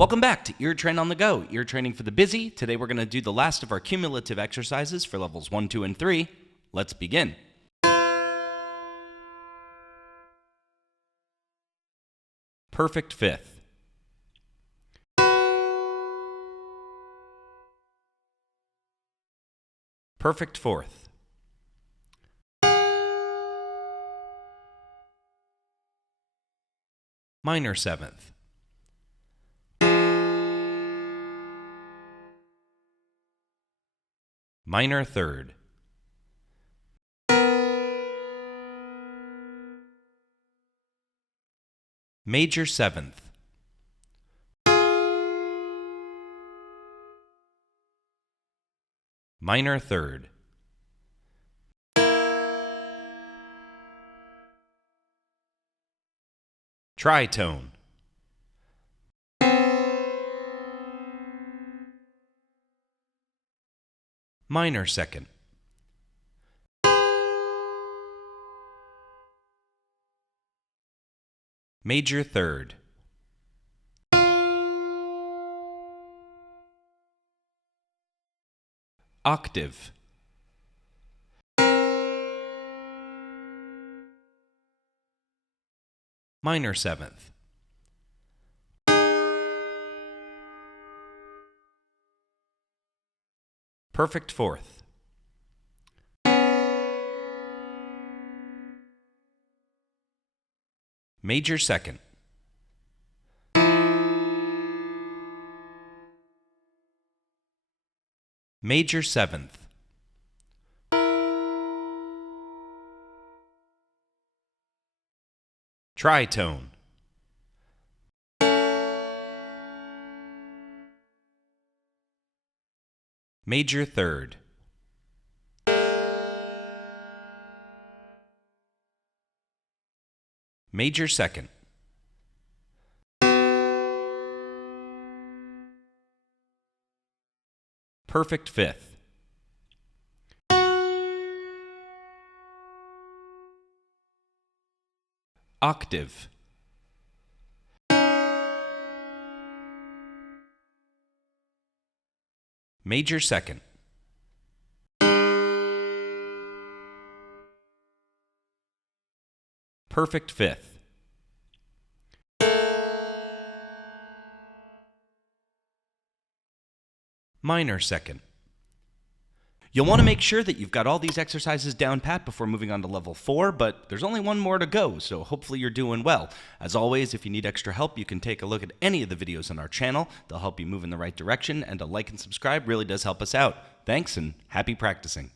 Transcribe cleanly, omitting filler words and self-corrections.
Welcome back to Ear Train on the Go, ear training for the busy. Today we're going to do the last of our cumulative exercises for levels 1, 2, and 3. Let's begin. Perfect fifth. Perfect fourth. Minor seventh. Minor third. Major seventh. Minor third. Tritone. Minor second. Major third. Octave. Minor seventh. Perfect fourth. Major second. Major seventh. Tritone. Major third. Major second. Perfect fifth. Octave. Major second. Perfect fifth. Minor second. You'll want to make sure that you've got all these exercises down pat before moving on to level 4, but there's only one more to go, so hopefully you're doing well. As always, if you need extra help, you can take a look at any of the videos on our channel. They'll help you move in the right direction, and a like and subscribe really does help us out. Thanks, and happy practicing.